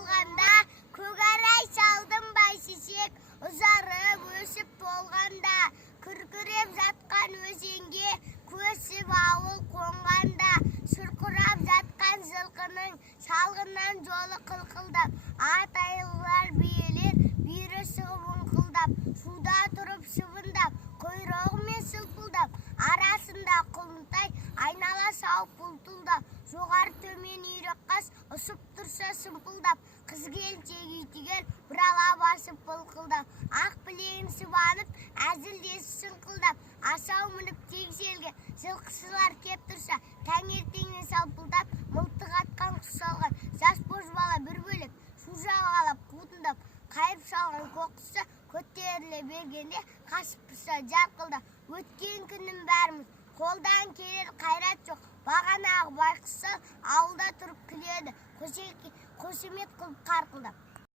болғанда, көкарай салдым бәйшешек, ұзарып өсіп толғанда, күркіреп жатқан өзенге көсіп ауыл қонғанда, шұрқырап жатқан жылқының шалғыннан жолы қылқылдап, атайлылар биелер бүйірі шығып ұңқылдап, суда тұрып шыбындап, құйрығымен сылпылдап, арасында құлынтай айнала шауып бұлтылдап, жоғары төмен үйрек қас ұсып тұрса сымпылдап, қыз-келіншек итігер бұрала басып былқылдап, ақ білегін сыбанып, әзілдесіп сыңқылдап, асау мініп тегіс елге жылқышылар кеп тұрса, таңертеңнен салпылдап, мылтық атқан құс алған жас бозбала бір бөлек, су жағалап қутындап, қайып салған қоқысы көтеріле бергенде қасып пұса жарқылдап, өткен күннің бәріміз қолдан келер қайрат жоқ, бағанағы байқұс ауылда тұрып күледі, қошемет қылып қарқылдап.